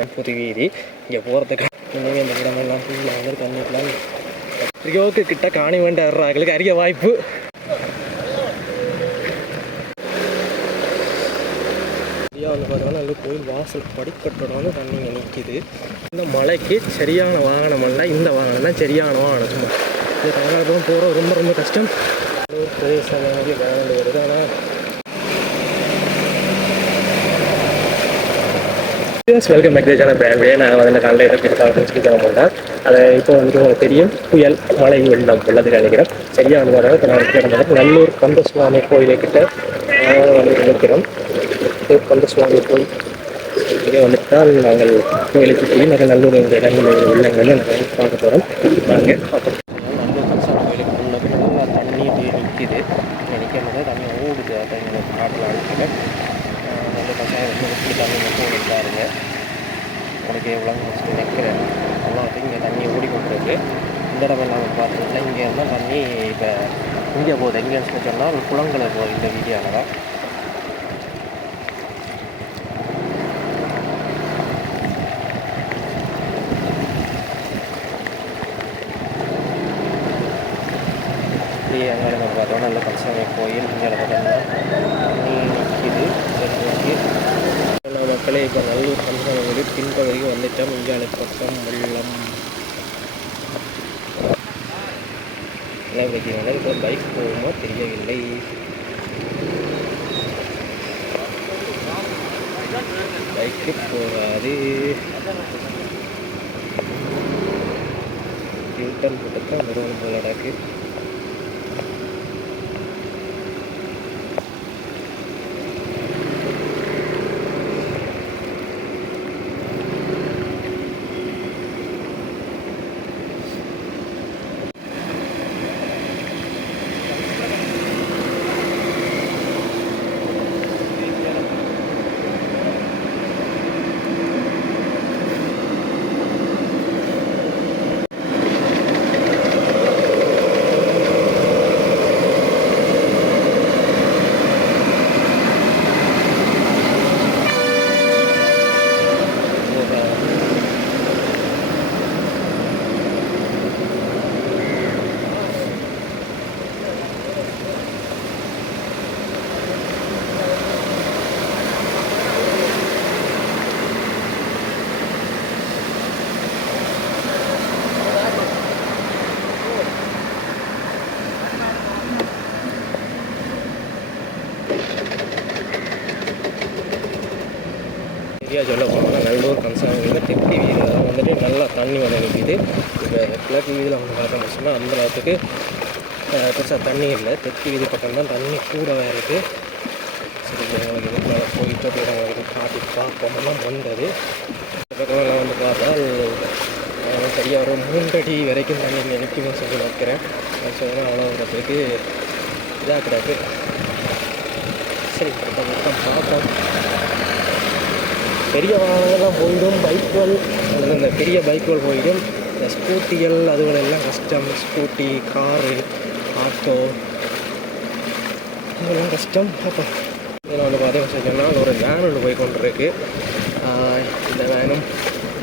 வந்திருக்கேன் புது வீதி இங்கே போகிறதுக்கு இன்னுமே இந்த இடமெல்லாம் ஃபுல்லாக வந்து தண்ணிக்கெலாம் ரியோக்கு கிட்ட காணி வேண்டாடுறாங்களுக்கு அறிய வாய்ப்பு. சரியாக வந்து பார்த்தோன்னா அது கோயில் வாசல் படிக்கட்டோட தண்ணி இங்கே நிற்கிது இந்த மலைக்கு சரியான வாகனம் அல்ல. இந்த வாகனம் தான் சரியான வாகனம். சும்மா இது தமிழ்நாட்டுக்கும் போகிற ரொம்ப ரொம்ப கஷ்டம். பிரதேசம் வருது. ஆனால் வெல்கம் பேக் சேனல் பிராண்டே நாங்கள் வந்து காலையில் இருக்கு ஸ்பீக்கர் பண்ணேன் அதை இப்போ வந்துட்டு உங்களுக்கு தெரியும். புயல் மழை வெள்ளம் வெள்ளத்துக்கு நினைக்கிறேன். சரியாக வந்து வராது இப்போ நான் இருக்கிற நல்லூர் கந்தசுவாமி கோயிலை கிட்ட ஆஹ், வந்து நினைக்கிறோம் கந்தசுவாமி கோயில். இங்கே வந்துட்டால் நாங்கள் கோயிலுக்கு போய் நாங்கள் நல்லூர் இந்த இடங்களில் உள்ளங்கள் நாங்கள் பார்க்க போகிறோம் நாங்கள் பார்க்க தண்ணி அப்படியே நிற்கிது நிற்கிறது தண்ணி ஓடுது. அதை நாட்டில் அனுப்பிட்டு அழைக்கிறேன் நல்ல கஷாயம் வந்து எப்படி தண்ணி மட்டும் பாருங்க. உங்களுக்கு எவ்வளோ ஃபஸ்ட்டு நிற்கிறேன் எல்லாத்தையும் இங்கே தண்ணி ஓடிக்கொண்டிருக்கு. இந்த இடமெல்லாம் வந்து பார்த்தீங்கன்னா இங்கே இருந்தால் தண்ணி இப்போ இங்கே போகுது? எங்கேன்னு சொன்னால் குளங்களை போகுது இந்த வீடியோவில் தான் இப்படி அங்கே நம்ம பார்த்தோம்னா நல்ல கல்சாமி கோயில் இங்கே பார்த்தோம்னா தண்ணி நிற்கிது நிற்கி நம்ம மக்களே இப்போ நல்லூர் கல்சாமி கோயில் பின்பகுதிக்கு வந்துட்டோம் இங்கே பக்கம் வெள்ளம் எல்லாம் வைக்கிறாங்க இப்போ பைக் போகுமா தெரியவில்லை பைக்கு போகாது யூட்டன் போட்டு தான் வருவாங்க போலடாக்கு போகாது சரியாக சொல்ல போனோம்னா நல்லூர் கன்சாமியில் தெற்கு வீதியில் வந்துட்டு நல்லா தண்ணி வந்து நிற்கிது இப்போ கிழக்கு வீதியில் வந்து பார்த்தோம்னு சொன்னால் அந்த நேரத்துக்கு பெருசாக தண்ணி இல்லை. தெற்கு வீதி பக்கம் தான் தண்ணி கூடவே இருக்குது சரி உங்களுக்கு இதுக்குள்ள போயிட்டு அப்படியே உங்களுக்கு காட்டி பார்ப்போம்லாம் வந்தது இந்த பக்கம்லாம் வந்து பார்த்தால் சரியாக ஒரு மூன்றடி வரைக்கும் தண்ணி நினைக்கணும்னு சொல்லி வைக்கிறேன் சொன்னால் அவ்வளோ வரத்துக்கு இதாக கிடக்கு சரி இப்போ மொத்தம் பார்ப்போம். பெரிய வாகனங்கள்லாம் போயிடும் பைக்குகள் அல்லது இந்த பெரிய பைக்குகள் போயிடும். இந்த ஸ்கூட்டிகள் அதுகள் எல்லாம் கஷ்டம். ஸ்கூட்டி காரு ஆட்டோ இதெல்லாம் கஷ்டம். அப்போ இதில் வந்து பார்த்தீங்கன்னு சொன்னால் ஒரு வேன் ஒன்று போய் கொண்டிருக்கு. ஆஹ் இந்த வேனும்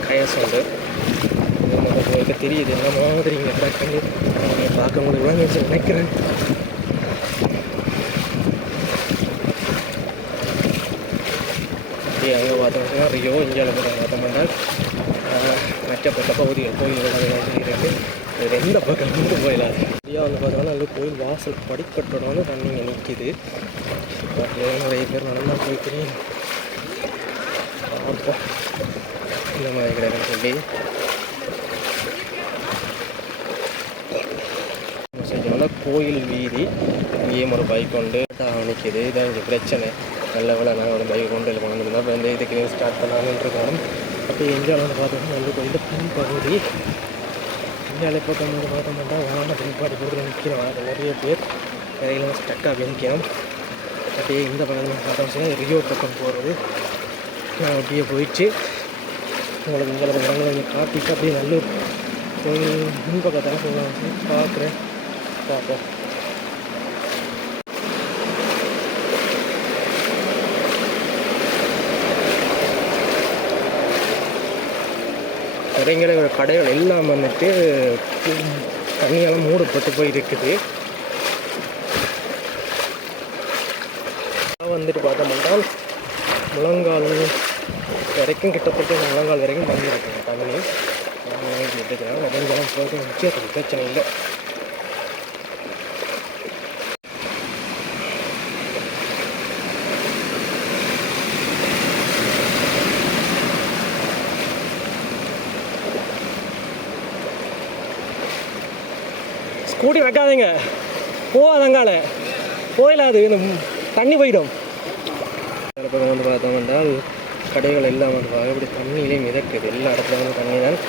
கயஸ் உண்டு இது தெரியுது என்ன மாதிரி இங்கே கிடக்குன்னு நீங்கள் பார்க்க நினைக்கிறேன் அப்படியே அங்கே பார்த்தோம்னா ரியோ இந்தியாவில் போகிற பார்த்தோம்னா மற்ற பக்க பகுதிகள் கோயில்கள் அதெல்லாம் சொல்லியிருக்கு இது எந்த பக்கம் இருந்து போயிடலாம் இந்தியா வந்து பார்த்தோம்னா அது கோயில் வாசல் படிக்கட்டோட வந்து தண்ணி நிற்கிது பட் நிறைய பேர் நடந்தா போய்க்கிறேன் பார்ப்போம் இந்த மாதிரி கிடையாது சொல்லி செஞ்சோம்னா கோயில் வீதி இங்கேயும் ஒரு பைக் கொண்டு நிற்கிது இதான் இங்கே பிரச்சனை நல்ல வேலை நாங்கள் வந்து பைக் கொண்டு கொண்டு இப்போ இந்த இதுக்கு ஸ்டார்ட் பண்ணலாம்னு இருக்கோம் அப்போ எங்கேயாலும் வந்து பார்த்தோம்னா நல்ல கோயில் பின்பகுதி இந்தியாவில் இப்போ வந்து பார்த்தோம்னா வாகன பின்பாடு போட்டு நிற்கிறோம். நிறைய பேர் நிறைய ஸ்டக்காக நிற்கிறோம் அப்படியே இந்த பக்கம் பார்த்தோம்னா ரியோ பக்கம் போகிறது நான் அப்படியே போயிடுச்சு உங்களுக்கு இந்த படங்களை கொஞ்சம் காட்டிட்டு அப்படியே நல்ல கோயில் முன்பக்கத்தான் சொல்லுவாங்க பார்க்குறேன். பார்ப்போம். இடைங்கிற கடைகள் எல்லாம் வந்துட்டு தண்ணியெல்லாம் மூடப்பட்டு போய் இருக்குது வந்துட்டு பார்த்தோம்னா முழங்கால் வரைக்கும் கிட்டத்தட்ட முழங்கால் வரைக்கும் தண்ணி இருக்குங்க தண்ணி எடுத்துக்கலாம் நெடுஞ்சாலும் முக்கிய பிரச்சனை இல்லை. ஸ்கூட்டி வைக்காதீங்க. போகாதங்கால போயிடாது இந்த தண்ணி போயிடும். வேறு பக்கம் வந்து பார்த்தோம் என்றால் கடைகள் எல்லாம் வந்து இப்படி தண்ணியிலே மிதக்குது. எல்லா இடத்துல வந்து தண்ணி தான்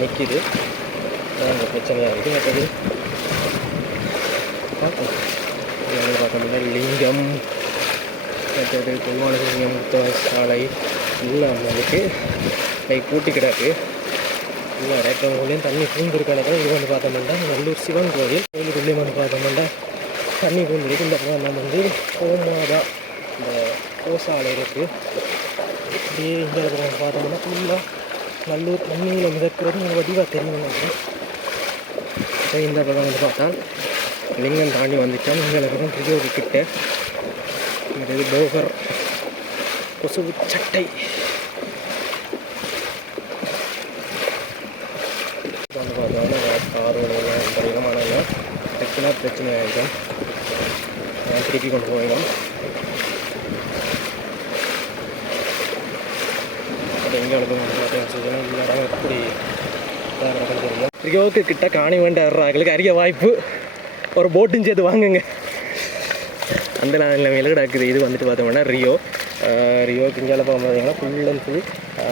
நிற்கிது அதான் அந்த பிரச்சனையாக இருக்குது மற்றது பார்ப்போம். வந்து பார்த்தோம்னா லிங்கம். மற்றது குமாரலிங்கம் புத்தக சாலை. எல்லாம் இருக்குது கை கூட்டி கிடக்கு. இல்லை ரேட்டவங்களையும் தண்ணி பூந்திருக்கானதான் இது வந்து பார்த்தோம்னா நல்லூர் சிவன் கோயில் கோயிலுக்குள்ளேயும் வந்து பார்த்தோம்னா தண்ணி பூந்திருக்கு. இந்த பக்கம் நம்ம வந்து கோமாதா இந்த கோசாலை இருக்குது அப்படியே இந்த பக்கம் பார்த்தோம்னா ஃபுல்லாக நல்லூர் தண்ணியில் மிதக்கிறது உங்களுக்கு வடிவாக தெரியும் இப்போ இந்த பக்கம் வந்து பார்த்தா லிங்கம் தாண்டி வந்துட்டோம் இந்த பக்கம் பிரியோகு கிட்ட. இது போகர் கொசுவு சட்டை வந்து பார்த்தோம்னா கார் எல்லாம் பயங்கரமான பிரச்சனை பிரச்சனை ஆகிடும் திருப்பி கொண்டு போயிடும். அப்படி எங்கே அனுப்பணும் பார்த்தீங்கன்னா இந்த இடம் எப்படி தெரியும் ரியோக்கு கிட்ட காணி வேண்டாடுறாங்களுக்கு அரிய வாய்ப்பு. ஒரு போட்டும் சேர்த்து வாங்குங்க. அந்த நிலைமையில் கிடக்குது இது வந்துட்டு பார்த்தோம்னா ரியோ. ரியோ இங்கால பார்த்தீங்கன்னா ஃபுல் அண்ட் ஃபுல்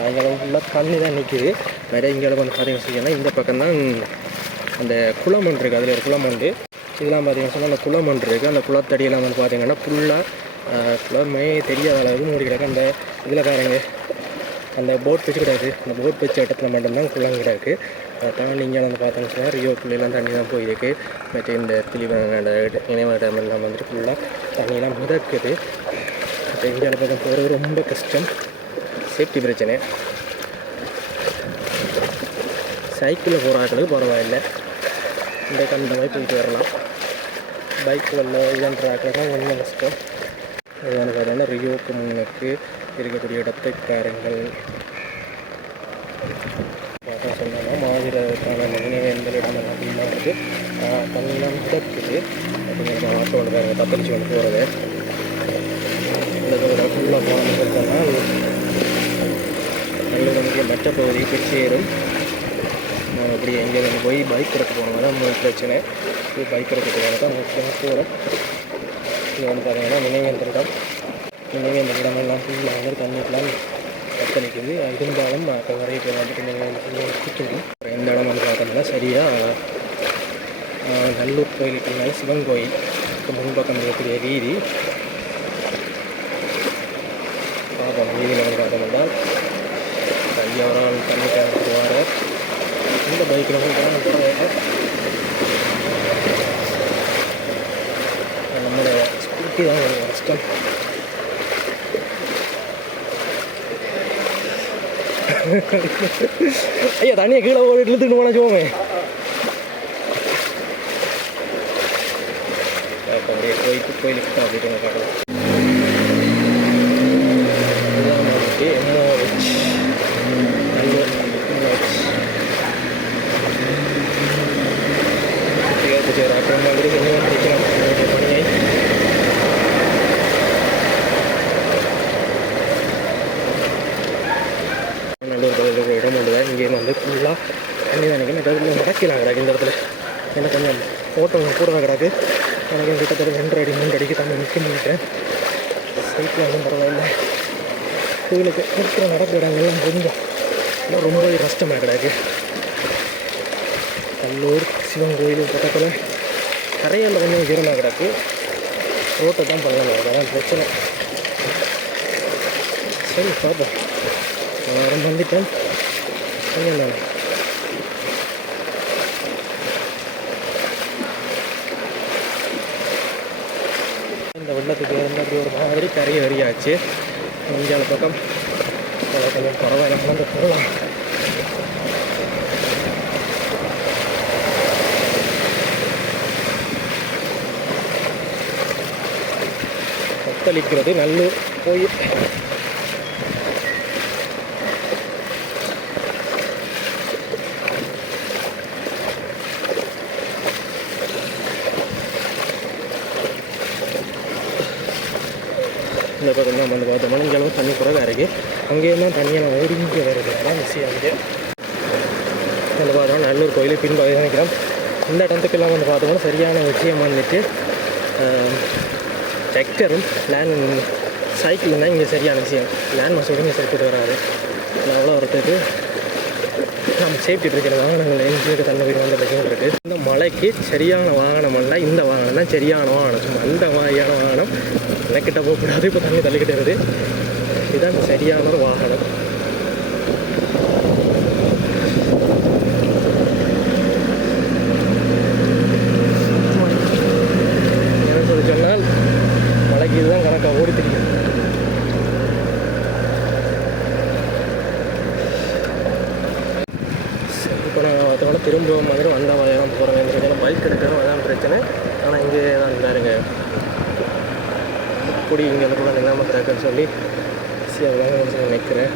அங்கே ஃபுல்லாக தண்ணி தான் நிற்கிது நிறைய இங்கே வந்து பார்த்தீங்கன்னு இந்த பக்கம் தான் அந்த குளம் ஒன்று இருக்குது அதில் ஒரு குளம் உண்டு. இதெல்லாம் பார்த்தீங்கன்னா சொன்னால் அந்த குளம் ஒன்று இருக்குது அந்த குளத்தடியெல்லாம் வந்து பார்த்தீங்கன்னா ஃபுல்லாக குளமே தெரியாத அளவுக்கு மூடி கிடக்கு. அந்த இதில் பாருங்க. அந்த போட் வச்சு கிடையாது அந்த போட் வச்ச இடத்துல மட்டும்தான் குளம் கிடக்கு. அதை தாண்டி இங்கே வந்து பார்த்தோம்னு சொன்னால் ரியோக்குள்ளெல்லாம் தண்ணி தான் போயிருக்கு. மற்ற இந்த திலிவனோட நினைவு இடம் எல்லாம் வந்துட்டு ஃபுல்லாக தண்ணியெல்லாம் மிதக்குது. மற்ற இந்தியாவில் பக்கம் போகிறது ரொம்ப கஷ்டம். சேஃப்டி பிரச்சனை. சைக்கிளில் போகிற ஆட்களுக்கு பரவாயில்லை. இந்த கண்ட மாதிரி போயிட்டு வரலாம். பைக்கில் இல்லைன்ற ஆட்கள்லாம் ஒன்றும் கஷ்டம் இது வந்து ரியோக்கு முன்னுக்கு இருக்கக்கூடிய இடத்தை பாருங்கள் பார்த்தா சொன்னோம்னா மாவீரருக்கான நினைவேந்தல் இடமெல்லாம் ஃபுல்லாக இருக்குது தண்ணியெல்லாம் மிதக்குது அப்படிங்கிற ஆட்டோ ஒன்று பாருங்க தத்தளிச்சு வந்து போகிறது இந்த தூரம் ஃபுல்லாக போனோம்னு பார்த்தோம்னா நல்லூருக்கு மற்ற பகுதியை போய் சேரும். நம்ம அப்படி எங்கேயாவது போய் பைக் எடுத்து போனோம் தான் பிரச்சனை. இது பைக் இருக்கிறதுனால தான் முக்கியமாக போகிறோம் இது வந்து பார்த்தீங்கன்னா நினைவேந்தல் இடம் நினைவேந்தல் இடமெல்லாம் ஃபுல்லாக வந்து தண்ணிக்கெலாம் தத்தளிக்குது இருந்தாலும் இப்போ நிறைய பேர் வந்துட்டு நினைவேந்தல் குத்துது இந்த இடம் வந்து பார்த்தோம்னா சரியாக நல்லூர் கோயிலுக்கு மேலே சிவன் கோயில். இப்போ முன்பக்கம் இருக்கக்கூடிய வீதி. பார்ப்போம் வீதியில் வந்து பார்த்தோம்னா ஐயா தண்ணி கேட்டு வர இந்த பைக்கில் வந்து போகிறேன் நம்மளோட ஸ்கூட்டி தான் ஒரு கஷ்டம் ஐயா தண்ணியை கீழே ஓடி இழுத்துட்டு போனா போமே அப்படியே கோயிலுக்கு கோயிலுக்கு தான் அப்படியே காட்டலாம் இதுதான் வந்துட்டு எம்ஓஹெச் நல்லூர் எம்ஓஹெச் குட்டியாக சேர் அப்புறம் மாதிரி என்ன பிடிக்கலாம் பணியை நல்லூர் பகுதியில் ஒரு இடம் உண்டு இங்கே வந்து ஃபுல்லாக தண்ணி தான் எனக்கு இதில் நடக்கலாம் கிடக்கு இந்த இடத்துல எனக்கு கொஞ்சம் ஓட்டம் கிடக்கு. எனக்கு கிட்டத்தட்ட ரெண்டு அடி மூன்று அடிக்கு தண்ணி நிற்க முடியிட்டேன் சைக்கிள் ஒன்றும் பரவாயில்லை. கோயிலுக்கு இருக்கிற நடக்கிற இடங்கள்லாம் கொஞ்சம் இன்னும் ரொம்பவே கஷ்டமாக கிடக்கு. கல்லூர் சிவன் கோயில் பக்கத்தில் கரையில் கொஞ்சம் ஈரமாக கிடக்கு. ரோட்டை தான் பண்ணலாம் அதான் பிரச்சனை. சரி பார்ப்போம். நான் வந்துட்டேன் கொஞ்சம் நிறைய வரியாச்சு. இந்தியாவில் பக்கம். கொஞ்சம் பரவாயில்ல வந்து போகலாம் கொத்தளிக்கிறது நல்ல போய் இந்த பக்கம் வந்து பார்த்தோம்னா இங்கே அளவு தண்ணி குறைவாக இருக்குது அங்கேயும் தான் தண்ணியெல்லாம் ஓடிஞ்சு விஷயம் வந்து வந்து பார்த்தோம்னா நல்லூர் கோயில் பின்பகுதி நினைக்கிறோம் இந்த இடத்துக்கெல்லாம் வந்து பார்த்தோம்னா சரியான விஷயம் வந்துட்டு டிராக்டரும் லேண்ட் சைக்கிளும் தான் இங்கே சரியான விஷயம். லேண்ட் மாஸ் இங்கே சேர்த்துட்டு வராது. அவ்வளோ வரத்துக்கு நம்ம சேஃப்டி இருக்கிற வாகனங்கள் எங்களுக்கு தண்ணி போய் வந்த பிரச்சனை இருக்குது இந்த மலைக்கு சரியான வாகனம் அல்ல இந்த வாகனம் தான் சரியான வாகனம். சும்மா அந்த மாதிரியான வாகனம் கிட்ட போகக்கூடாது. இப்போ தண்ணி தள்ளிக்கிட்டே வருது இதுதான் சரியான ஒரு வாகனம் ஏன்னு சொல்லி சொன்னால் மலைக்கு இதுதான் கணக்காக ஓடி தெரியும் இப்போ நாங்கள் பார்த்தோம்னா திரும்ப மாதிரி வந்த வயலாம் போகிறோம் சொல்லி பைக் எடுக்கிறோம் அதான் பிரச்சனை ஆனால் இங்கே தான் இருந்தாருங்க குடி இங்கே கூட நில்லாமல் கிடக்குன்னு சொல்லி சரி அவ்வளோ சொல்லி நிற்கிறேன்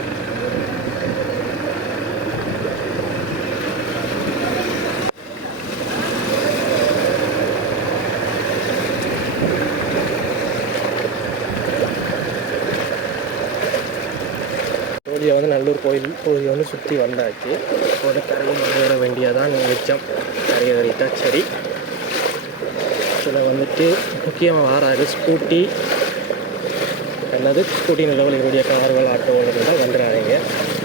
கோழியை கோயில் கோயில் வந்து சுற்றி வந்தாச்சு. ஒரு கரையும் வர வேண்டியதான் மிச்சம். கரையை வரைட்டா சரி. இதில் வந்துட்டு முக்கியமாக வராது. ஸ்கூட்டி அல்லது ஸ்கூட்டி நிலவில் இருக்கக்கூடிய கார்கள் ஆட்டோவில் தான் வந்துடுறாங்க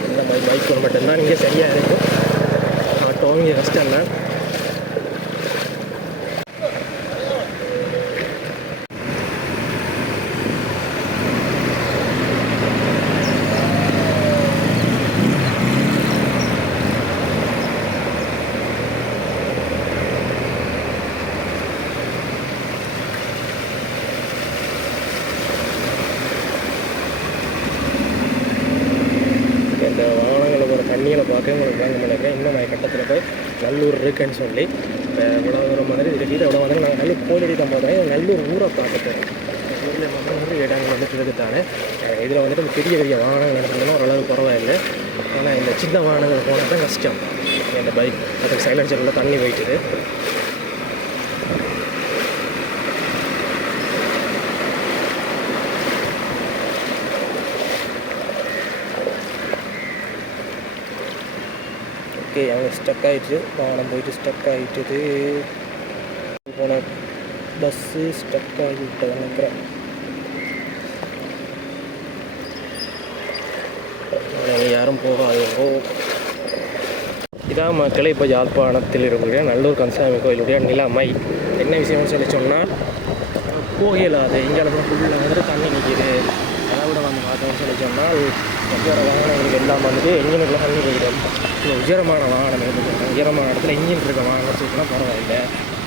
இந்த மாதிரி பைக் மட்டும்தான் இங்கே சரியாக இருக்கும் ஆட்டோவும் இங்கே கஷ்டம் தான் இந்த வாகனங்களை போகிற தண்ணியில் பார்க்க உங்களுக்கு வாங்க முடியல இன்னும் நான் கட்டத்தில் போய் நல்லூர் இருக்குன்னு சொல்லி இப்போ இவ்வளோ தூரம் மாதிரி இருக்குது இவ்வளோ வந்து நாங்கள் நல்லூர் ஊரை பார்த்துட்டு ஊரில் வந்து வந்து இடங்கள் வந்துட்டு இருக்குதானே இதில் வந்துட்டு இந்த பெரிய பெரிய வாகனங்கள் எடுத்துருந்தோம்னா ஓரளவு பரவாயில்லை ஆனால் இந்த சின்ன வாகனங்கள் போனது கஷ்டம். இந்த பைக் அதுக்கு சைலன்சரில் தண்ணி போயிட்டுது. ஓகே அவங்க ஸ்டக் ஆகிடுச்சு வாகனம் போயிட்டு ஸ்டக் ஆகிட்டுது போன பஸ்ஸு ஸ்டக் ஆகிவிட்டது நினைக்கிறேன் யாரும் போகாதோ இதான் மக்களை இப்போ யாழ்ப்பாணத்தில் இருக்கக்கூடிய நல்லூர் கந்தசாமி கோயிலுடைய நிலைமை என்ன விஷயம்னு சொல்லி சொன்னால் போகலாது இங்கே ஃபுல்லாக வந்துட்டு தண்ணி நிற்கிது அதை விட வந்து பார்த்தோம்னு சொல்லி சொன்னால் உயர வாகனங்களுக்கு எல்லாம் வந்துட்டு என்ஜினுக்குள்ள தண்ணி போயிடும் இந்த உயரமான வாகனம் இருக்குது உயரமான இடத்துல இன்ஜின் இருக்க வாகனம் சொல்லிட்டுனா பரவாயில்லை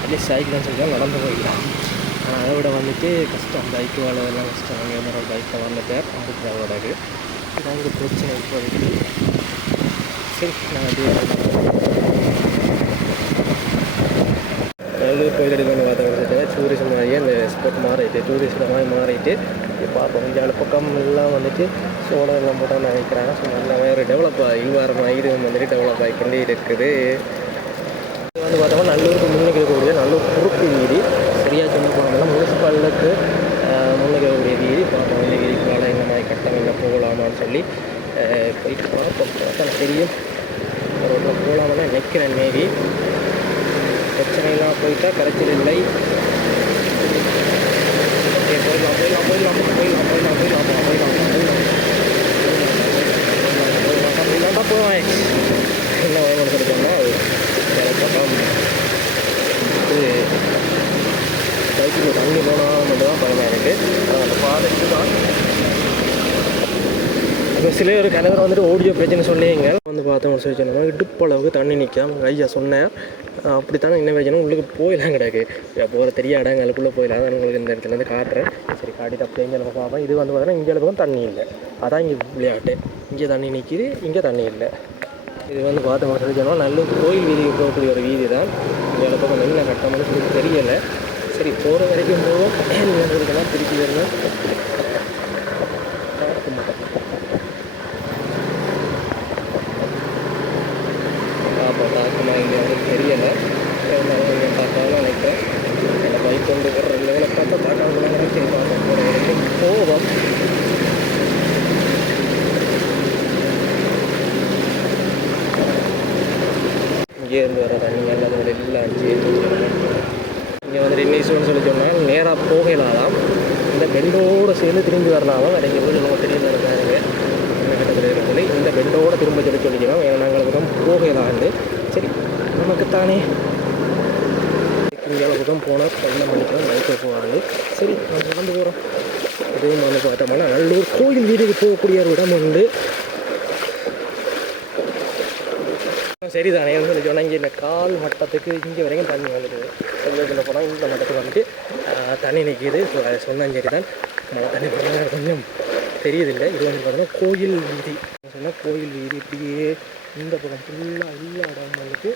அட்லீஸ்ட் சைக்கிள்னு சொல்லி நடந்து போயிடலாம் ஆனால் அதை விட வந்துட்டு கஷ்டம் பைக்கு வாழலாம் கஷ்டம் அங்கே ஒரு பைக்கில் வந்துட்டு அதுக்கு வராது இதான் ஒரு பிரச்சனை இப்போதைக்கு சரி நான் அப்படியே நல்லூர் கோயில் அடி வந்து டூரிசம் மாதிரியே அந்த ஸ்பாட் மாறிட்டு டூரிஸ்ட் மாதிரி மாறிட்டு இப்போ பார்ப்போம் இந்த பக்கம் எல்லாம் வந்துட்டு சோளம் எல்லாம் போட்டால் நினைக்கிறாங்க ஸோ நல்ல மாதிரி டெவலப் ஆகி வர மாதிரி வந்துட்டு டெவலப் ஆகிக்கொண்டே இருக்குது வந்து பார்த்தோம்னா நல்லூர் முன்னுக்கு இருக்கக்கூடிய நல்லூர் குறுக்கு வீதி சரியாக சொல்ல போனோம்னா முனிசிபாலுக்கு முன்னுக்கு இருக்கக்கூடிய வீதி பார்ப்போம் இந்த வீதிக்குள்ளால என்ன மாதிரி கட்டம் என்ன போகலாமான்னு சொல்லி அஹ், போயிட்டு பார்ப்போம் பார்த்தா தெரியும் ஒரு போகலாமல் நிற்கிறேன் மேபி பிரச்சனைலாம் போயிட்டா கரைச்சல் இல்லை ஓகே போயிடலாம் போயிடலாம் போயிடலாம் போயிடலாம் போயிடலாம் போயிடலாம் போயிடலாம் போயிடலாம் போயிடலாம் போயிடலாம் போவேன் என்ன வேணும்னு சொல்லி பக்கம் இது பைக்கில் தண்ணி போனால் மட்டும்தான் பயமாக இருக்குது அந்த பாதை இதுதான் இப்போ சில ஒரு கணவர் வந்துட்டு ஓடியோ பிரச்சனை சொன்னீங்க. வந்து பார்த்தோம் சொல்லி சொன்னோம் இடுப்பளவுக்கு தண்ணி நிற்காம ஐயா சொன்னேன் அப்படித்தானே என்ன பிரச்சனை? உள்ளுக்கு போயிடலாம் கிடக்கு. போகிற தெரியாத இடங்களுக்குள்ளே போயிடலாம். அதான் உங்களுக்கு இந்த இடத்துல இருந்து காட்டுறேன். சரி காட்டி அப்படியே இங்கே நம்ம பார்ப்போம் இது வந்து பார்த்தீங்கன்னா இங்கே பக்கம் தண்ணி இல்லை. அதான் இங்கே விளையாட்டு. இங்கே தண்ணி நிற்கிது இங்கே தண்ணி இல்லை. இது வந்து பார்த்தோம் சொல்லி சொன்னால் நல்ல கோயில் வீதிக்கு போகக்கூடிய ஒரு வீதி தான். இங்கே பக்கம் என்ன கட்டம்னு சொல்லி தெரியலை. சரி போகிற வரைக்கும் போதும் திருப்பி வரணும் பார்க்க மாட்டோம் பார்ப்போம் பார்க்கமா இங்கே வந்து தெரியலை இருந்தாலும் இங்கே பார்க்காம நினைக்கிறேன் அந்த பைக் கொண்டு வர்ற லெவலில் பார்த்தா பார்க்காம நினைக்கிறேன் பார்ப்போம் போகிற கோபம் இங்கேருந்து வர தண்ணி எல்லாம் ஒரு எல்லாம் சேர்ந்து இங்கே வந்து என்ன சொல்லி சொன்னால் நேராக போகலாதாம் இந்த பெண்டோடு சேர்ந்து திரும்பி வரலாமா? வேறு எங்கே போய் நம்ம தெரியல இருக்காருங்க இந்த கட்டத்தில் இருக்குது இந்த பெண்டோடு திரும்ப சொல்லி சொல்லிக்கிறோம் ஏன்னா நாங்கள் போகலான்னு சரி நமக்குத்தானே. இங்கே பக்கம் போனால் பயணம் பண்ணிக்கலாம் பைக்கில் போவாங்க சரி நம்ம நடந்து போகிறோம் அதே மாதிரி பார்த்தோம்னா நல்லூர் கோயில் வீட்டுக்கு போகக்கூடிய ஒரு இடம் உண்டு. சரிதானே? சொல்லி சொன்னால் இங்கே இந்த கால் மட்டத்துக்கு இங்கே வரைக்கும் தண்ணி வந்துடுது கொஞ்சத்தில் போனால் இந்த மட்டத்துக்கு வந்துட்டு தண்ணி நிற்கிது ஸோ அதை சொன்னால் சரி தான் மழை தண்ணி போனால் கொஞ்சம் தெரியுதில்லை. இது வந்து பார்த்தீங்கன்னா கோயில் வீதி. சொன்னால் கோயில் வீதி இப்படியே இந்த பக்கம் ஃபுல்லாக எல்லா இடம் வந்துட்டு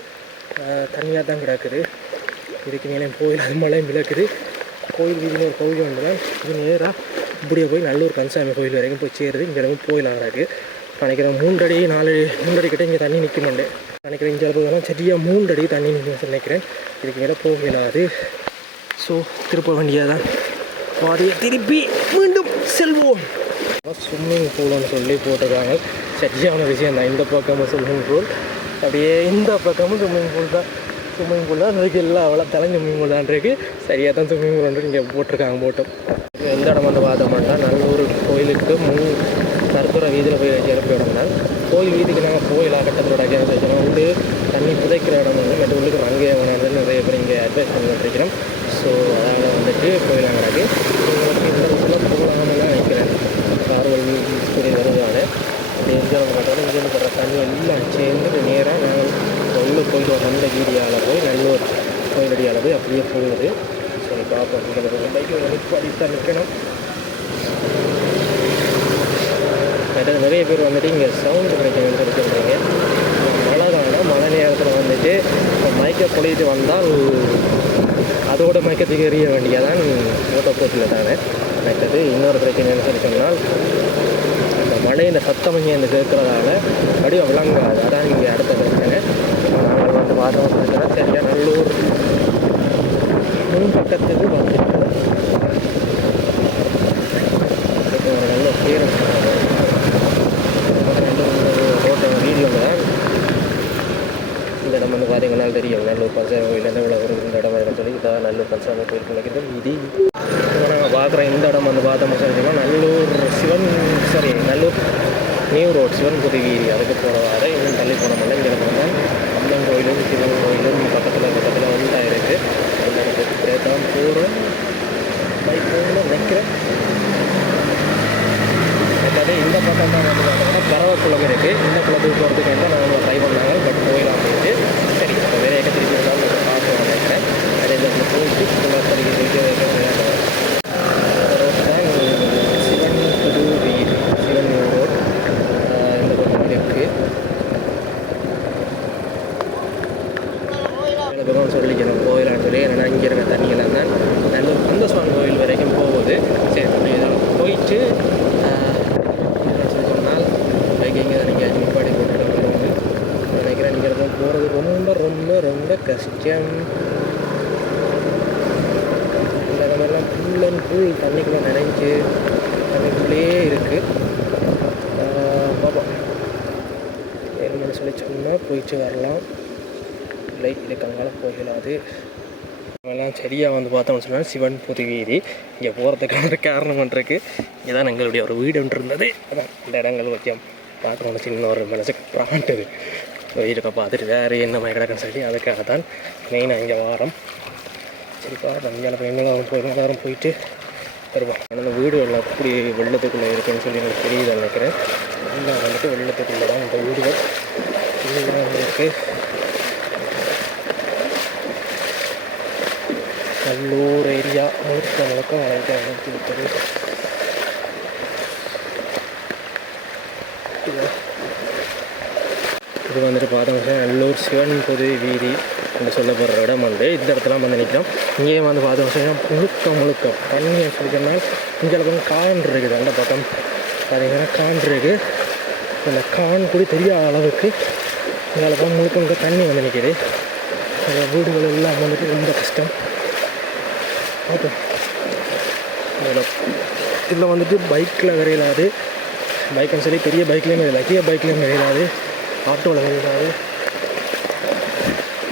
தண்ணியாக தான் கிடக்குது. இதுக்கு மேலே கோயில் அது மழையும் விளக்குது. கோயில் வீதியில் ஒரு பகுதி ஒன்று இது நேராக இப்படியே போய் நல்லூர் கன்சாமி கோயில் வரைக்கும் போய் சேருது. இங்கே இருந்து கோயில் இருக்குது நினைக்கிறேன் மூன்றடி நாலு மூன்றடி கிட்டே இங்கே தண்ணி நிற்க நினைக்கிறேன் இங்கே போதெல்லாம் சரியாக மூன்றடி தண்ணி நிற்கும் நினைக்கிறேன். இதுக்கு மேலே போக இயலாது ஸோ திருப்ப வேண்டியதான் பாதையை திருப்பி மீண்டும் செல்வோம். ஸ்விம்மிங் பூல்னு சொல்லி போட்டிருக்காங்க. சரியான விஷயம் தான் இந்த பக்கமும் ஸ்விம்மிங் பூல் அப்படியே இந்த பக்கமும் ஸ்விம்மிங் பூல் தான். ஸ்விம்மிங் பூல் தான் அதுக்கு எல்லாம் அவ்வளோ தலை ஸ்விம்மிங் பூல் தான் இருக்குது சரியாக தான் ஸ்விம்மிங் பூல் வந்து இங்கே போட்டிருக்காங்க போட்டோம் எந்த இடம் வந்து பார்த்தோம்னா நல்லூர் கோயிலுக்கு முன் கருத்துறை வீதியில் போய் வச்சு இறப்பி இடம் தான் கோயில் வீதிக்கு நாங்கள் கோயில் கட்டத்தோட வச்சுருக்கோம் வந்து தண்ணி புதைக்கிற இடம் வந்து மற்ற உள்ளுக்கு அங்கே வேணாம் நிறைய பேர் இங்கே அட்வைஸ் பண்ணிட்டுருக்கிறோம் ஸோ அதனால் வந்துட்டு கோயில் அங்கே உங்களுக்கு இந்த இடத்துல போகலாம்னு தான் நினைக்கிறேன் கார்வல் ஸ்கூலில் வருவாங்க அப்படி எங்கேயும் பார்த்தோம்னா இங்கேருந்து வர தண்ணி எல்லாம் சேர்ந்து நேராக நாங்கள் உள்ள போயிட்டு வர அந்த வீடியாவில் போய் நல்லூர் கோயிலடியால் போய் அப்படியே போகுது சரி பார்ப்போம் இங்கே பைக்கு நிற்பாடித்தான் நிற்கணும் மற்றது நிறைய பேர் வந்துட்டு இங்கே சவுண்டு கிடைக்கணும்னு சொல்லி மழை காலம் மழை நேரத்தில் வந்துட்டு மயக்க பொழிட்டு வந்தால் அதோட மயக்கத்துக்கு எறிய வேண்டியதான் ஓட்டப்போக்கில் தானே. அடுத்தது இன்னொரு பிரச்சனைன்னு சொல்லி சொன்னால் அந்த மழையின் சத்தம் இங்கே இந்த கேட்குறதால வடிவம் விளங்காது. அதான் இங்கே அடுத்த பிரச்சனை. நாங்கள் வந்து பார்த்தோம் சரியாக நல்லூர் முன் பக்கத்துக்கு வந்துட்டு அதுக்கு ஒரு ரோட்டை வீடியோ இந்த இடம் வந்து பார்த்தீங்கன்னா தெரியும் நல்லூர் பஞ்சாயத்து கோயில் எந்த விழா இந்த இடம் வருதுன்னு சொல்லி இதான் நல்லூர் பஞ்சாயத்து கோயில் நினைக்கிறது இது நாங்கள் பார்க்குற இந்த இடம் வந்து பார்த்தோம்னு சொல்லிங்கன்னா Nallur Sivan sorry Nallur new road Sivan புதுவீதி அதுக்கு போனவாறு இன்னும் தள்ளி போனோம்னா இங்கே வந்தால் அம்மன் கோயிலும் சிவன் கோயிலும் பக்கத்தில் பக்கத்தில் வந்து இருக்குது அந்த தான் போகிறோம் பைக் நினைக்கிறேன் பார்த்தீங்கன்னா இந்த பக்கம் தான் வந்து பார்த்தீங்கன்னா பறவை குளம் இருக்குது இந்த குளத்துக்கு போகிறதுக்கு வந்து நாங்கள் ட்ரை பண்ணாங்க. பட் போயிடலாம் அப்படின்ட்டு. சரி அப்போ வேறு எங்கே திருப்பி இருந்தாலும் பார்த்து பார்க்கணும் நினைக்கிறேன் அதே இடத்துல போயிட்டு குளத்தடிக்கு போயிட்டு ரோட் தான் சிவன் புது வீடு சிவன் ரோட் இந்த பக்கம் இருக்குது தூரம் சொல்லிக்கணும் கோயிலான்னு சொல்லி ஏன்னா இங்கே இருக்க தண்ணியெல்லாம் தான் நல்லூர் கந்தசுவாமி கோயில் வரைக்கும் போகுது சரி அப்படி இதெல்லாம் போயிட்டு ஆஹ், என்ன சொல்லி சொன்னால் பைக் எங்கே நீங்கள் நிப்பாடி போட்டுட்டு வருவாங்க நினைக்கிறேன் நீங்கள் இருக்கும் போகிறது ரொம்ப ரொம்ப ரொம்ப கஷ்டம் இந்த இடமெல்லாம் ஃபுல் அண்ட் ஃபுல் தண்ணிக்குள்ளே நினைஞ்சு தண்ணிக்குள்ளே இருக்குது பார்ப்போம் ஏழு சொல்லி சொன்னால் போயிட்டு வரலாம் இல்லை இதுக்கு அங்கால போகலாது எல்லாம் சரியாக வந்து பார்த்தோம்னு சொன்னால் சிவன் புது வீதி இங்கே போகிறதுக்கான காரணம் ஒன்று இங்கே தான் எங்களுடைய ஒரு வீடு ஒன்று இருந்தது அதான் இந்த இடங்கள் கொஞ்சம் பார்க்கணும்னு சின்ன ஒரு மனசுக்கு பிராண்டது வீடுக்க பார்த்துட்டு வேறு என்ன மாதிரி கிடக்குன்னு சொல்லி அதுக்காக தான் மெயினாக இங்கே வாரம். சரிப்பா அங்கே எங்கெல்லாம் போய் வாரம் போயிட்டு வருவோம். ஆனால் வீடு எல்லாம் அப்படி வெள்ளத்துக்குள்ளே இருக்குன்னு சொல்லி எனக்கு தெரியுது நினைக்கிறேன். எல்லாம் வந்துட்டு வெள்ளத்துக்குள்ளே தான் இந்த வீடுகள் இதெல்லாம் இருக்குது நல்லூர் ஏரியா முழுக்க முழுக்க வளர்க்க அழைத்து விட்டது. இது வந்துட்டு பார்த்தோம்னா நல்லூர் சிவன் பொது வீதி என்று சொல்லப்படுற இடம் வந்து இந்த இடத்துல வந்து நிற்கிறோம் இங்கேயும் வந்து பார்த்தோம் முழுக்க முழுக்க தண்ணி சொல்லி இங்கே பக்கம் கான் இருக்குது. அந்த பக்கம் பார்த்தீங்கன்னா கான் இருக்குது. அந்த கான் கூட தெரியாத அளவுக்கு இங்கே பக்கம் முழுக்க முழுக்க தண்ணி வந்து நிற்கிது அந்த வீடுகள் எல்லாம் வந்துட்டு ரொம்ப கஷ்டம். ஓகே அதில் இதில் வந்துட்டு பைக்கில் விரையிலாது பைக்குன்னு சொல்லி பெரிய பைக்லேயும் விரையில கீழே பைக்லேயும் விரையிலாது ஆட்டோவில் விரையிலாது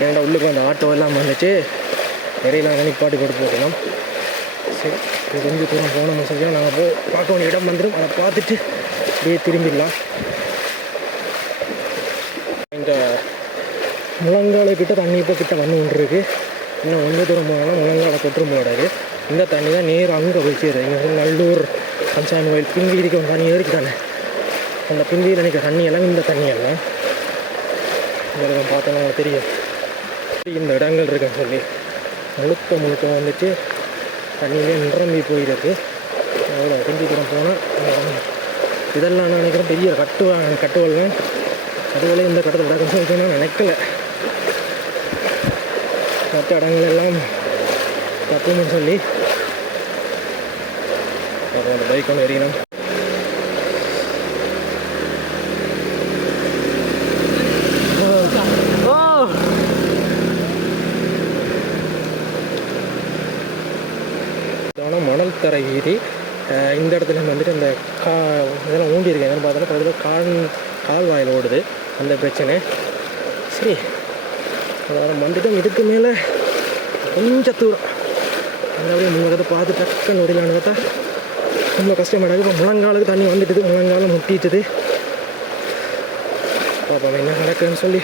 ஏன்டா உள்ளுக்கு அந்த ஆட்டோ எல்லாம் வந்துட்டு நிறையலாம் நிப்பாட்டி போட்டு போகணும். சரி கொஞ்சம் தூரம் போன மெசேஜாக நாங்கள் போய் பார்க்க வேண்டிய இடம் வந்துடும் அதை பார்த்துட்டு அப்படியே திரும்பிடலாம். இந்த முழங்கால கிட்ட தண்ணி இப்போ கிட்ட வந்து கொண்டு இன்னும் கொஞ்சம் தூரம் போனாலும் முழங்கால தொற்றும் போடாது. இந்த தண்ணி தான் நேர் அங்கே போய் சேருது இங்கே நல்லூர் பஞ்சாயம் கோயில் பிந்திக்கு தண்ணி இருக்குது தானே அந்த பிந்தியில் நிற்கிற தண்ணியெல்லாம் இந்த தண்ணியெல்லாம். உங்களுக்கு பார்த்தோன்னா தெரியும். இந்த இடங்கள் இருக்குன்னு சொல்லி. முழுக்க முழுக்க வந்துட்டு தண்ணியிலே நிரம்பி போயிருக்கு. அவ்வளோ பிந்தி தூரம் போனால் இதெல்லாம் நான் நினைக்கிறேன் பெரிய கட்டுவா கட்டுவல்கள் அதுபோல இந்த கட்டத்தில் நடக்கும் சொல்லி நான் நினைக்கல. மற்ற இடங்கள் எல்லாம் தப்புன்னு சொல்லி. அப்புறம் அந்த பைக் ஒன்று எறியணும் வீதி இந்த இடத்துல வந்துட்டு அந்த கா இதெல்லாம் ஊண்டி இருக்கு. என்னன்னு பார்த்தோன்னா பக்கத்தில் கால் கால்வாயில் ஓடுது அந்த பிரச்சனை. சரி அதெல்லாம் வந்துட்டு இதுக்கு மேலே கொஞ்சம் தூரம். அந்த அப்படியே முன்னகத்தை பார்த்து டக்குன்னு ஓடிலான்னு பார்த்தா ரொம்ப கஷ்டமாயிடாது இப்போ முழங்காலுக்கு தண்ணி வந்துட்டுது. முழங்காலம் முட்டிட்டுது. பாப்பா என்ன நடக்குதுன்னு சொல்லி.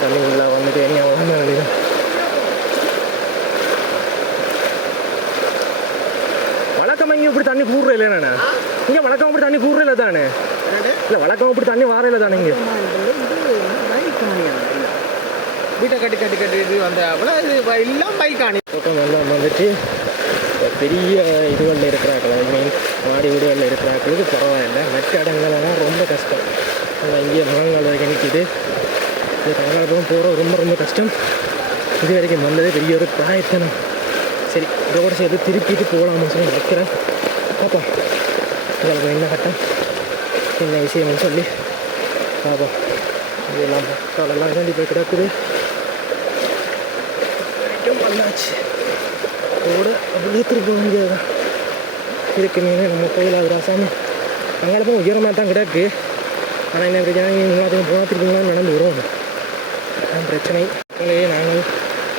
தண்ணி உள்ள வந்துட்டு என்ன வளர்ந்த இப்படி தண்ணி கூடுற இல்லைண்ணா இங்கே வழக்கம் இப்படி தண்ணி கூடுற இல்லை தானே? இல்லை வழக்கம் இப்படி தண்ணி வார இல்லை தானே இங்கே? வீட்டை கட்டி கட்டி கட்டிட்டு வந்த அவ்வளோ இது எல்லாம் பைக் ஆணி பக்கம் எல்லாம் வந்துட்டு பெரிய இதுகளில் இருக்கிறாக்கள் ஐ மீன் மாடி வீடுகளில் இருக்கிறாக்களுக்கு பரவாயில்ல. மற்ற இடங்கள்லாம் ரொம்ப கஷ்டம். இங்கே முழங்கால் வரைக்கும் நிற்கிது இது தங்காளப்புறம் போகிற ரொம்ப ரொம்ப கஷ்டம். இது வரைக்கும் வந்தது பெரிய ஒரு பிராயத்தனம். சரி இதோட சேர்த்து திருப்பிட்டு போகலாம்னு சொல்லி நினைக்கிறேன். பார்ப்போம். உங்களுக்கு என்ன கட்டம்? என்ன விஷயம்னு சொல்லி பார்ப்போம். இதெல்லாம் காலெல்லாம் இறங்கி போய் கிடக்குது. ஐட்டம் பண்ணாச்சு கூட அப்படியே திருப்ப வேண்டியதுதான். இருக்கு மீன் நம்ம கோயில் ராசாமி அங்கே போய் உயரமாக தான் கிடக்கு. ஆனால் என்ன பிரச்சனை? நீங்கள் எல்லாத்துக்கும் போனால் திருப்பிங்களாம் நடந்து வரும் அதான் பிரச்சனை. நாங்கள்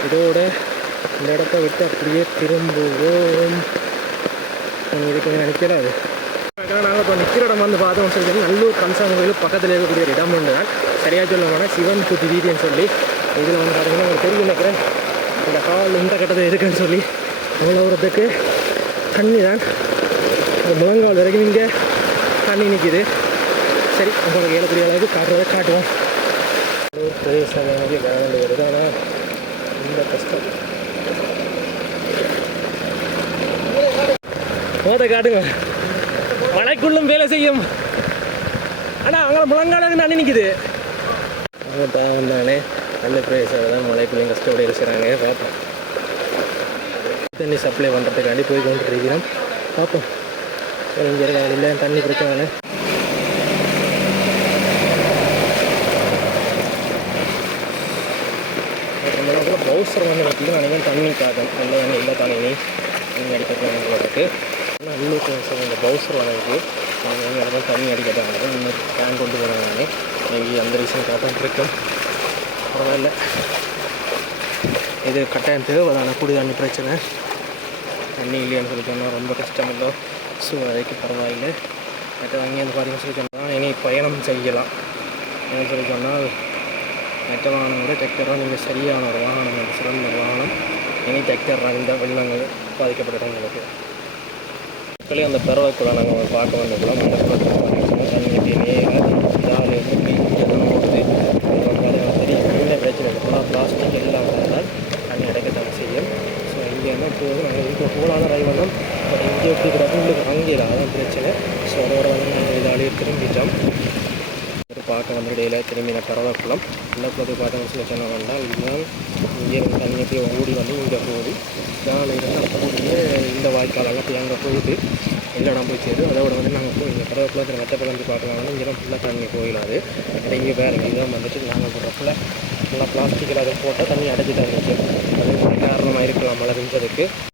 இதோட இந்த இடத்த விட்டு அப்படியே திரும்புவோம். நீங்க இதுக்கு மேலே நிற்கலாது நாங்கள் இப்போ நிற்கிற இடம் வந்து பார்த்தோம் சொல்லி நல்லூர் கம்சாமி கோயில் பக்கத்தில் இருக்கக்கூடிய ஒரு இடம் ஒன்று. தான் சரியாக சொல்ல போனால் சிவன் குத்தி வீதின்னு சொல்லி இதில் வந்து பார்த்தீங்கன்னா உங்களுக்கு தெரியும் நினைக்கிறேன். இந்த கால் இந்த கட்டத்தில் இருக்குன்னு சொல்லி அவ்வளோ தண்ணி தான் இந்த முழங்கால் வரைக்கும் இங்கே தண்ணி நிற்கிது சரி உங்களுக்கு ஏழக்கூடிய அளவுக்கு காட்டுறதை காட்டுவோம். பிரதேசம் வேலை வருது ஆனால் ரொம்ப கஷ்டம் போதை காட்டுங்க. மழைக்குள்ளும் வேலை செய்யும். ஆனால் அங்கே முழங்கால தண்ணி நிற்கிது அவங்க பாவம் தானே நல்ல பிரேசாக தான் மழைக்குள்ளையும் கஷ்டப்பட்டு இருக்கிறாங்க. பார்ப்போம் தண்ணி சப்ளை பண்ணுறதுக்காண்டி போய் கொண்டு இருக்கிறோம் பார்ப்போம் இங்கே இருக்காங்க? இல்லை தண்ணி பிரச்சனை நம்மளோட பவுசர் வந்து பார்த்தீங்கன்னா நினைக்கிறேன் தண்ணி காட்டும். நல்ல தண்ணி இல்லை தண்ணி தண்ணி அடிக்கிறது போகிறதுக்கு நல்ல பிரதேசம் இந்த பவுசர் வளர்க்கு இங்கே இடத்துல தண்ணி அடிக்கிறாங்க இன்னும் கேன் கொண்டு போகிறாங்க நான். மேபி அந்த ரீசன் காட்டும் இருக்கும். பரவாயில்ல. இது கட்டாயம் தேவைதான. குடி தண்ணி பிரச்சனை. தண்ணி இல்லையான்னு சொல்லி சொன்னால் ரொம்ப கஷ்டம் இல்லை ஸோ அதுக்கு பரவாயில்லை. மற்ற அங்கேருந்து பார்த்தீங்கன்னு சொல்லி சொன்னால் இனி பயணம் செய்யலாம். என்ன சொல்லி சொன்னால் மற்ற வாகனம் விட டிராக்டராக நீங்கள் சரியான ஒரு வாகனம். சிறந்த வாகனம். இனி டிராக்டர் இந்த வெள்ளங்கள் பாதிக்கப்பட்ட இடங்களுக்கு மக்களே அந்த பறவைக்குள்ள நாங்கள் பார்க்க வந்தக்குள்ள அந்த பறவை தண்ணி ஊற்றி நேராக இதால் எப்படி இங்கே ஓடுது அது என்ன பிரச்சனை ஃபுல்லாக பிளாஸ்டிக் எல்லாம் வந்தால் தண்ணி அடைக்கத்தான் செய்யும். ஸோ இங்கே என்ன போகுது? நாங்கள் இப்போ போகலான்னு ட்ரை பண்ணோம் பட் இங்கே எப்படி கிடக்கு? உங்களுக்கு அங்கே அதான் பிரச்சனை. ஸோ அதோட வந்து நாங்கள் இதாலே திரும்பிட்டோம். பார்க்க வந்து இடையில திரும்பின பரவக்குளம் இந்த குளத்தை பார்த்தோம்னு சொல்லி சொன்ன வேண்டாம் இதுதான் இங்கே இருந்து தண்ணி அப்படியே ஓடி வந்து இங்கே போகுது. இதால் இருந்து அப்படியே இந்த வாய்க்காலெல்லாம் போய் அங்கே போகுது எல்லாம் போய் சேரும் அதோட வந்து நாங்கள் போய் இங்கே பரவக்குளத்தில் மெத்த பிளந்து பார்க்கலாம்னா இங்கே தான் ஃபுல்லாக தண்ணி போயிடாது. இங்கே வேறு இதுதான் வந்துட்டு நாங்கள் போடுறப்பல நல்லா பிளாஸ்டிக்கில் அதை போட்டால் தண்ணி அடைச்சிட்டு இருந்துச்சு அது ஒரு காரணமாக இருக்கலாம் மழை பெஞ்சதுக்கு.